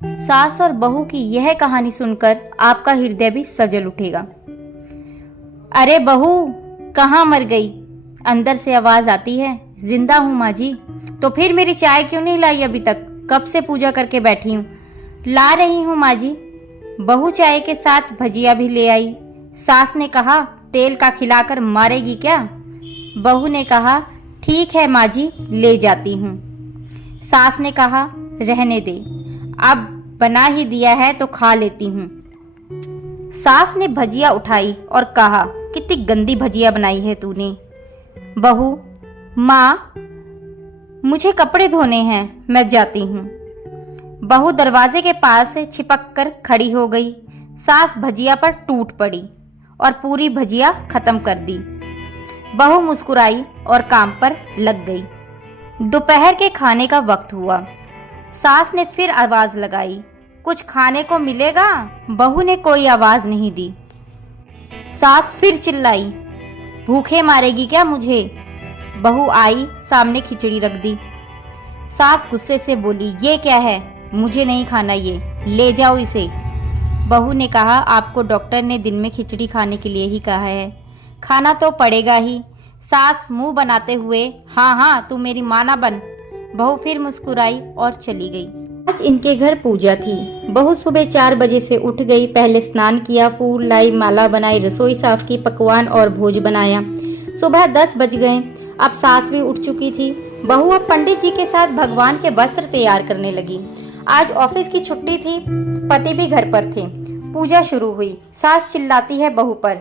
सास और बहू की यह कहानी सुनकर आपका हृदय भी सजल उठेगा। अरे बहू, कहाँ मर गई? अंदर से आवाज आती है। जिंदा हूँ माँ जी। तो फिर मेरी चाय क्यों नहीं लाई अभी तक? कब से पूजा करके बैठी हूँ। ला रही हूँ माँ जी। बहू चाय के साथ भजिया भी ले आई। सास ने कहा, तेल का खिलाकर मारेगी क्या? बहू ने कहा, ठीक है माँ जी, ले जाती हूँ। सास ने कहा, रहने दे, अब बना ही दिया है तो खा लेती हूँ। सास ने भजिया उठाई और कहा, कितनी गंदी भजिया बनाई है तूने। बहू, माँ, मुझे कपड़े धोने हैं, मैं जाती हूँ। बहू दरवाजे के पास से छिपक कर खड़ी हो गई। सास भजिया पर टूट पड़ी और पूरी भजिया खत्म कर दी। बहू मुस्कुराई और काम पर लग गई। दोपहर के खाने का वक्त हुआ। सास ने फिर आवाज लगाई, कुछ खाने को मिलेगा? बहू ने कोई आवाज नहीं दी। सास फिर चिल्लाई, भूखे मारेगी क्या मुझे? बहू आई, सामने खिचड़ी रख दी। सास गुस्से से बोली, ये क्या है? मुझे नहीं खाना, ये ले जाओ इसे। बहू ने कहा, आपको डॉक्टर ने दिन में खिचड़ी खाने के लिए ही कहा है, खाना तो पड़ेगा ही। सास मुंह बनाते हुए, हाँ हाँ, तू मेरी माँ ना बन। बहू फिर मुस्कुराई और चली गई। आज इनके घर पूजा थी। बहू सुबह 4 बजे से उठ गई। पहले स्नान किया, फूल लाई, माला बनाई, रसोई साफ की, पकवान और भोज बनाया। सुबह 10 बज गए। अब सास भी उठ चुकी थी। बहू अब पंडित जी के साथ भगवान के वस्त्र तैयार करने लगी। आज ऑफिस की छुट्टी थी, पति भी घर पर थे। पूजा शुरू हुई। सास चिल्लाती है बहू पर,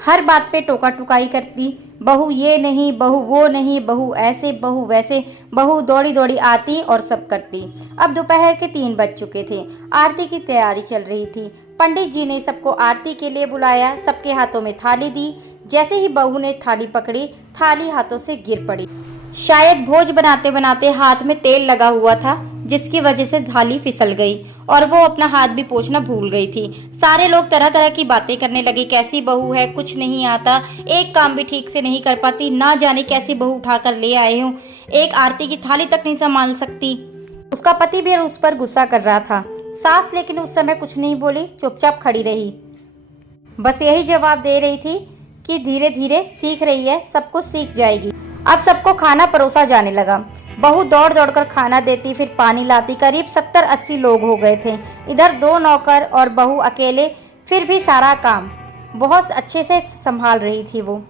हर बात पे टोका टुकाई करती। बहू ये नहीं, बहू वो नहीं, बहू ऐसे, बहू वैसे। बहू दौड़ी दौड़ी आती और सब करती। अब दोपहर के 3 बज चुके थे। आरती की तैयारी चल रही थी। पंडित जी ने सबको आरती के लिए बुलाया। सबके हाथों में थाली दी। जैसे ही बहू ने थाली पकड़ी, थाली हाथों से गिर पड़ी। शायद भोज बनाते बनाते हाथ में तेल लगा हुआ था, जिसकी वजह से थाली फिसल गई और वो अपना हाथ भी पोंछना भूल गई थी। सारे लोग तरह तरह की बातें करने लगे, कैसी बहू है, कुछ नहीं आता, एक काम भी ठीक से नहीं कर पाती, ना जाने कैसी बहू उठाकर ले आए हूँ, एक आरती की थाली तक नहीं संभाल सकती। उसका पति भी उस पर गुस्सा कर रहा था। सास लेकिन उस समय कुछ नहीं बोली, चुपचाप खड़ी रही। बस यही जवाब दे रही थी कि धीरे धीरे सीख रही है, सब कुछ सीख जाएगी। अब सबको खाना परोसा जाने लगा। बहू दौड़ दौड़ कर खाना देती, फिर पानी लाती। करीब 70-80 लोग हो गए थे। इधर 2 नौकर और बहू अकेले, फिर भी सारा काम बहुत अच्छे से संभाल रही थी वो।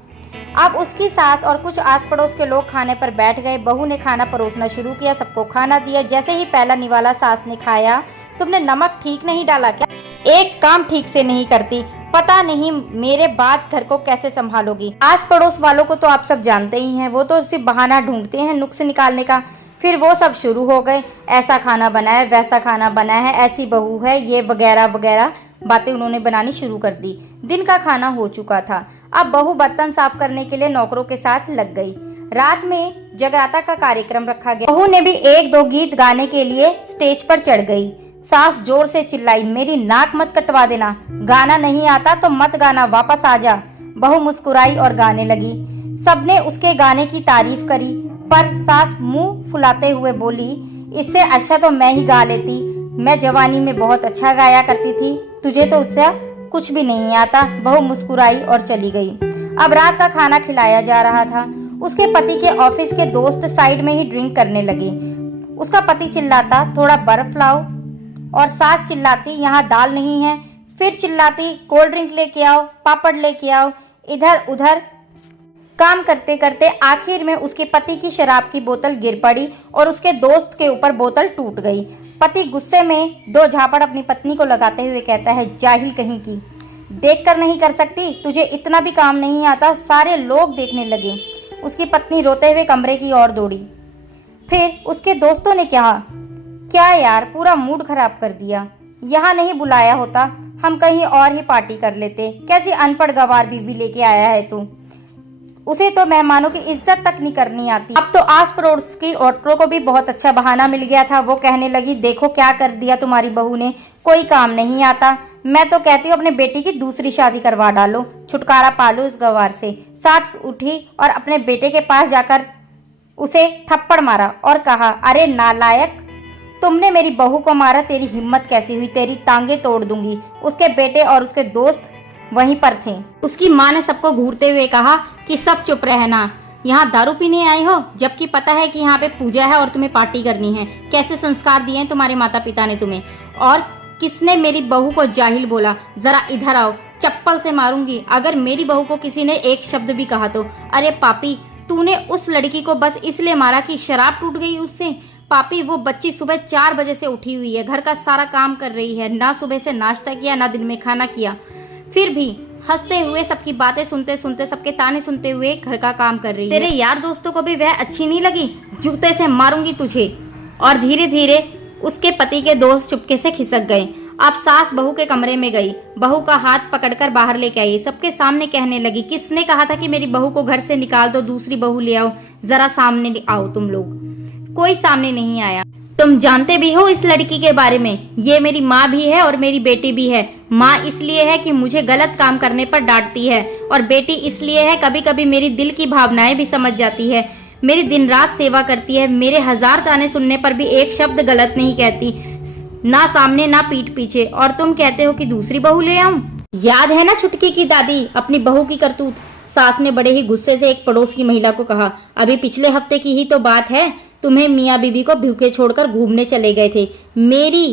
अब उसकी सास और कुछ आस पड़ोस के लोग खाने पर बैठ गए। बहू ने खाना परोसना शुरू किया, सबको खाना दिया। जैसे ही पहला निवाला सास ने खाया, तुमने नमक ठीक नहीं डाला क्या? एक काम ठीक से नहीं करती, पता नहीं मेरे बाद घर को कैसे संभालोगी। आस पड़ोस वालों को तो आप सब जानते ही हैं, वो तो सिर्फ बहाना ढूंढते हैं नुक्स निकालने का। फिर वो सब शुरू हो गए, ऐसा खाना बना है, वैसा खाना बना है, ऐसी बहू है, ये वगैरह वगैरह बातें उन्होंने बनानी शुरू कर दी। दिन का खाना हो चुका था। अब बहू बर्तन साफ करने के लिए नौकरों के साथ लग गई। रात में जगराता का कार्यक्रम रखा गया। बहू ने भी 1-2 गीत गाने के लिए स्टेज पर चढ़ गई। सास जोर से चिल्लाई, मेरी नाक मत कटवा देना, गाना नहीं आता तो मत गाना, वापस आ जा। बहू मुस्कुराई और गाने लगी। सबने उसके गाने की तारीफ करी, पर सास मुंह फुलाते हुए बोली, इससे अच्छा तो मैं ही गा लेती, मैं जवानी में बहुत अच्छा गाया करती थी, तुझे तो उससे कुछ भी नहीं आता। बहू मुस्कुराई और चली गई। अब रात का खाना खिलाया जा रहा था। उसके पति के ऑफिस के दोस्त साइड में ही ड्रिंक करने लगे। उसका पति चिल्लाता, थोड़ा बर्फ लाओ, और सास चिल्लाती, यहाँ दाल नहीं है। फिर चिल्लाती, कोल्ड ड्रिंक लेके आओ, पापड़ लेके आओ। इधर उधर काम करते करते आखिर में उसके पति की शराब की बोतल गिर पड़ी और उसके दोस्त के ऊपर बोतल टूट गई। पति गुस्से में 2 झापड़ अपनी पत्नी को लगाते हुए कहता है, जाहिल कहीं की, देखकर नहीं कर सकती, तुझे इतना भी काम नहीं आता। सारे लोग देखने लगे। उसकी पत्नी रोते हुए कमरे की ओर दौड़ी। फिर उसके दोस्तों ने कहा, क्या यार, पूरा मूड खराब कर दिया, यहाँ नहीं बुलाया होता, हम कहीं और ही पार्टी कर लेते। कैसी अनपढ़ गवार बीवी लेके आया है तू, उसे तो मेहमानों की इज्जत तक नहीं करनी आती। अब तो आस पड़ोस की औरतों को भी बहुत अच्छा बहाना मिल गया था। वो कहने लगी, देखो क्या कर दिया तुम्हारी बहू ने, कोई काम नहीं आता। मैं तो कहती हूँ अपने बेटे की दूसरी शादी करवा डालो, छुटकारा पालो इस गवार से। सास उठी और अपने बेटे के पास जाकर उसे थप्पड़ मारा और कहा, अरे नालायक, तुमने मेरी बहू को मारा, तेरी हिम्मत कैसी हुई, तेरी टांगे तोड़ दूंगी। उसके बेटे और उसके दोस्त वहीं पर थे। उसकी माँ ने सबको घूरते हुए कहा कि सब चुप रहना, यहाँ दारू पीने आए हो, जबकि पता है कि यहाँ पे पूजा है और तुम्हें पार्टी करनी है। कैसे संस्कार दिए हैं तुम्हारे माता पिता ने तुम्हें। और किसने मेरी बहू को जाहिल बोला, जरा इधर आओ, चप्पल से मारूंगी अगर मेरी बहू को किसी ने एक शब्द भी कहा तो। अरे पापी, तूने उस लड़की को बस इसलिए मारा कि शराब टूट गई उससे। पापी, वो बच्ची सुबह 4 बजे से उठी हुई है, घर का सारा काम कर रही है, ना सुबह से नाश्ता किया ना दिन में खाना किया, फिर भी हंसते हुए सबकी बातें सुनते सुनते सबके ताने सुनते हुए घर का काम कर रही है। तेरे यार दोस्तों को भी वह अच्छी नहीं लगी, जूते से मारूंगी तुझे। और धीरे धीरे उसके पति के दोस्त चुपके से खिसक गए। अब सास बहू के कमरे में गई, बहू का हाथ पकड़कर बाहर लेके आई, सबके सामने कहने लगी, किसने कहा था कि मेरी बहू को घर से निकाल दो, दूसरी बहू ले आओ, जरा सामने आओ तुम लोग। कोई सामने नहीं आया। तुम जानते भी हो इस लड़की के बारे में, ये मेरी माँ भी है और मेरी बेटी भी है। माँ इसलिए है कि मुझे गलत काम करने पर डांटती है, और बेटी इसलिए है कभी कभी मेरी दिल की भावनाएं भी समझ जाती है, मेरी दिन रात सेवा करती है, मेरे 1000 ताने सुनने पर भी एक शब्द गलत नहीं कहती, ना सामने ना पीठ पीछे। और तुम कहते हो कि दूसरी बहू ले आऊं। याद है ना छुटकी की दादी, अपनी बहू की करतूत। सास ने बड़े ही गुस्से से एक पड़ोस की महिला को कहा, अभी पिछले हफ्ते की ही तो बात है, तुम्हें मियाँ बीबी को भूखे छोड़कर घूमने चले गए थे। मेरी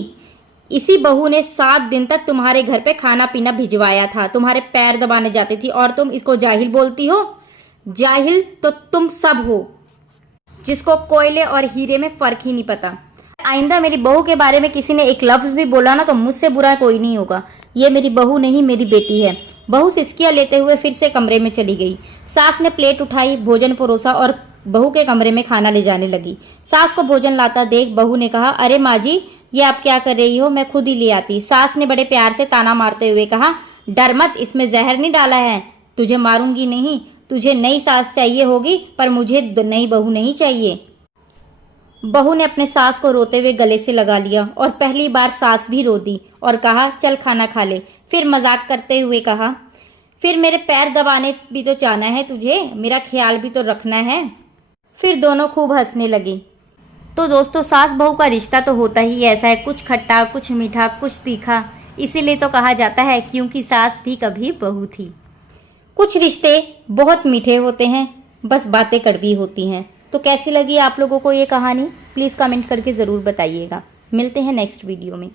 इसी बहू ने 7 दिन तक तुम्हारे घर पे खाना पीना भिजवाया था, तुम्हारे पैर दबाने जाती थी, और तुम इसको जाहिल बोलती हो। जाहिल तो तुम सब हो, जिसको कोयले और हीरे में फर्क ही नहीं पता। आइंदा मेरी बहू के बारे में किसी ने एक लफ्ज भी बोला ना तो मुझसे बुरा कोई नहीं होगा। ये मेरी बहू नहीं, मेरी बेटी है। बहू सिसकियां लेते हुए फिर से कमरे में चली गई। सास ने प्लेट उठाई, भोजन परोसा और बहू के कमरे में खाना ले जाने लगी। सास को भोजन लाता देख बहू ने कहा, अरे माँ जी, ये आप क्या कर रही हो, मैं खुद ही ले आती। सास ने बड़े प्यार से ताना मारते हुए कहा, डर मत, इसमें जहर नहीं डाला है, तुझे मारूंगी नहीं। तुझे नई सास चाहिए होगी, पर मुझे नई बहू नहीं चाहिए। बहू ने अपने सास को रोते हुए गले से लगा लिया, और पहली बार सास भी रो दी और कहा, चल खाना खा ले। फिर मजाक करते हुए कहा, फिर मेरे पैर दबाने भी तो जाना है तुझे, मेरा ख्याल भी तो रखना है। फिर दोनों खूब हंसने लगी। तो दोस्तों, सास बहू का रिश्ता तो होता ही ऐसा है, कुछ खट्टा, कुछ मीठा, कुछ तीखा। इसीलिए तो कहा जाता है क्योंकि सास भी कभी बहू थी। कुछ रिश्ते बहुत मीठे होते हैं, बस बातें कड़वी होती हैं। तो कैसी लगी आप लोगों को ये कहानी, प्लीज़ कमेंट करके ज़रूर बताइएगा। मिलते हैं नेक्स्ट वीडियो में।